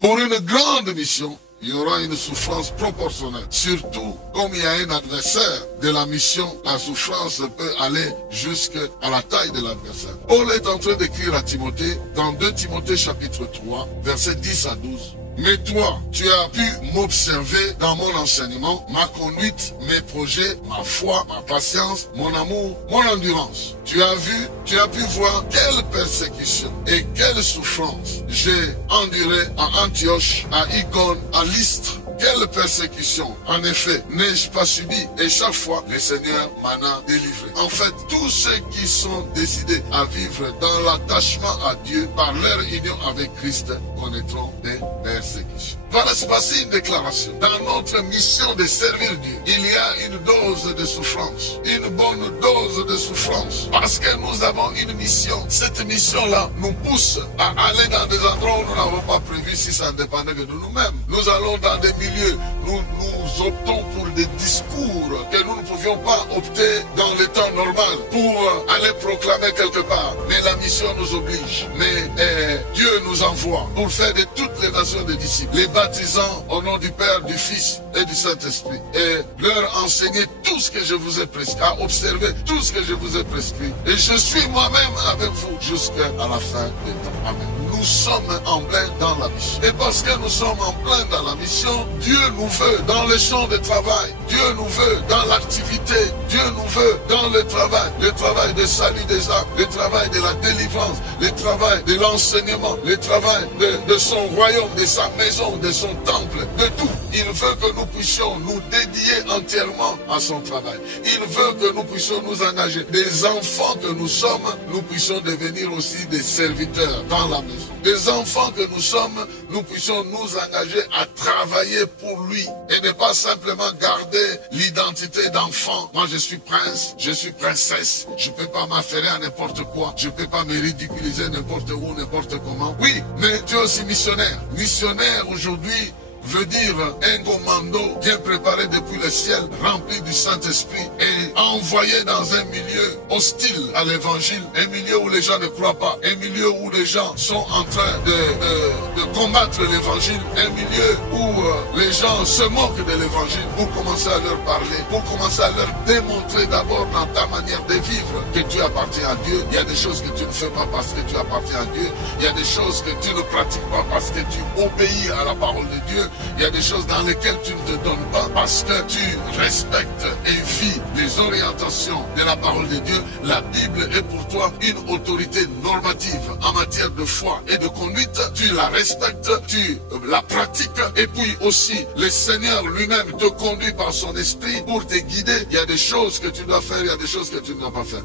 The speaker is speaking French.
Pour une grande mission, il y aura une souffrance proportionnelle. Surtout, comme il y a un adversaire de la mission, la souffrance peut aller jusqu'à la taille de l'adversaire. Paul est en train d'écrire à Timothée, dans 2 Timothée chapitre 3, versets 10 à 12. Mais toi, tu as pu m'observer dans mon enseignement, ma conduite, mes projets, ma foi, ma patience, mon amour, mon endurance. Tu as pu voir quelle persécution et quelle souffrance j'ai enduré à Antioche, à Icône, à Lystre. Quelle persécution, en effet, n'ai-je pas subi? Et chaque fois, le Seigneur m'en a délivré. En fait, tous ceux qui sont décidés à vivre dans l'attachement à Dieu par leur union avec Christ connaîtront des persécutions. Voilà, voici une déclaration. Dans notre mission de servir Dieu, il y a une dose de souffrance, une bonne dose de souffrance, parce que nous avons une mission. Cette mission-là nous pousse à aller dans des endroits où nous n'avons pas prévu si ça dépendait de nous-mêmes. Nous allons dans des milieux, nous optons pour des discours que nous ne pouvions pas opter dans le temps normal pour aller proclamer quelque part. Mais la mission nous oblige. Mais Dieu nous envoie pour faire de toutes les nations des disciples, les baptisant au nom du Père, du Fils et du Saint-Esprit, et leur enseigner tout ce que je vous ai prescrit, à observer tout ce que je vous ai prescrit. Et je suis moi-même avec vous jusqu'à la fin des temps. Amen. Nous sommes en plein dans la mission. Et parce que nous sommes en plein dans la mission, Dieu nous veut dans le champ de travail. Dieu nous veut dans l'activité. Dieu nous veut dans le travail de salut des âmes, le travail de la délivrance, le travail de l'enseignement, le travail de son royaume, de sa maison, de son temple, de tout. Il veut que nous puissions nous dédier entièrement à son travail. Il veut que nous puissions nous engager. Des enfants que nous sommes, nous puissions devenir aussi des serviteurs dans la maison. Des enfants que nous sommes, nous puissions nous engager à travailler pour lui et ne pas simplement garder l'identité d'enfant. Moi, je suis prince, je suis princesse, je ne peux pas m'affairer à n'importe quoi, je ne peux pas me ridiculiser n'importe où, n'importe comment. Oui, mais tu es aussi missionnaire. Missionnaire aujourd'hui veut dire un commando bien préparé depuis le ciel, rempli du Saint-Esprit et envoyé dans un milieu hostile à l'évangile, un milieu où les gens ne croient pas, un milieu où les gens sont en train de combattre l'évangile, un milieu où les gens se moquent de l'évangile, pour commencer à leur parler, pour commencer à leur démontrer d'abord dans ta manière de vivre que tu appartiens à Dieu. Il y a des choses que tu ne fais pas parce que tu appartiens à Dieu, il y a des choses que tu ne pratiques pas parce que tu obéis à la parole de Dieu. Il y a des choses dans lesquelles tu ne te donnes pas parce que tu respectes et vis les orientations de la parole de Dieu. La Bible est pour toi une autorité normative en matière de foi et de conduite. Tu la respectes, tu la pratiques et puis aussi le Seigneur lui-même te conduit par son esprit pour te guider. Il y a des choses que tu dois faire, il y a des choses que tu ne dois pas faire.